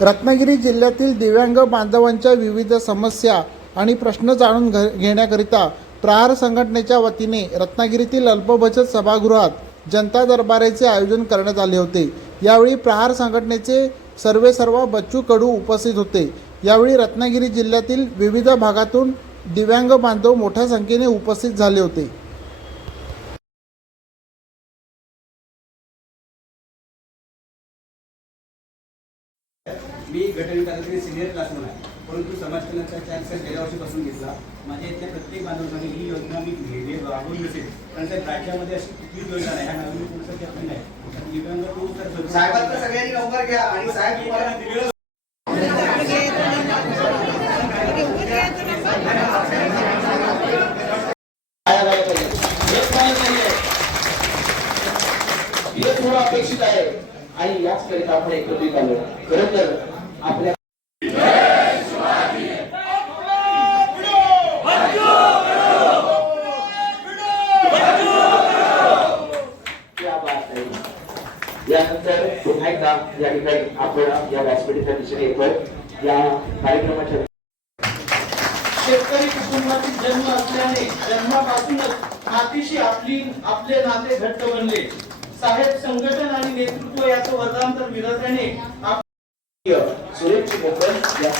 रत्नागिरी जिल्ह्यातील दिव्यांग बांधवांच्या विविध समस्या आणि प्रश्न जाणून घ घेण्याकरिता प्रहार संघटनेच्या वतीने रत्नागिरीतील अल्पबचत सभागृहात जनता दरबाराचे आयोजन करण्यात आले होते. यावेळी प्रहार संघटनेचे सर्वे सर्व बच्चू कडू उपस्थित होते. यावेळी रत्नागिरी जिल्ह्यातील विविध भागातून दिव्यांग बांधव मोठ्या संख्येने उपस्थित झाले होते. मी गटविकासातील सिनियर क्लासमन आहे. परंतु समाज कल्याणचा चान्स गेल्या वर्षीपासून घेतला. माझ्या इथल्या प्रत्येक बांधवांनी ही योजना मी घेतली राबवून नसेल कारण साहेब राज्यामध्ये अशी कुठलीच योजना नाही ह्या नवीन पुढसाठी आपली नाही. दिव्यांग तो तर साहेबांचं सगळ्यांनी लवकर घ्या आणि साहेब तुम्हाला दिलेलं. हे थोडं अपेक्षित आहे. आणि याच करीत आपण एकत्रित आलो. खरं तर आपल्या यानंतर पुन्हा एकदा या ठिकाणी आपण या व्यासपीठाच्या दिशेने येतोय. या कार्यक्रमाच्या शेतकरी कुटुंबातील जन्म असल्याने जन्मापासूनच मातीशी आपली आपले नाते घट्ट बनले. साहेब संघटन आणि वरदान तर विधात्याने आप- सुरेश मोकल या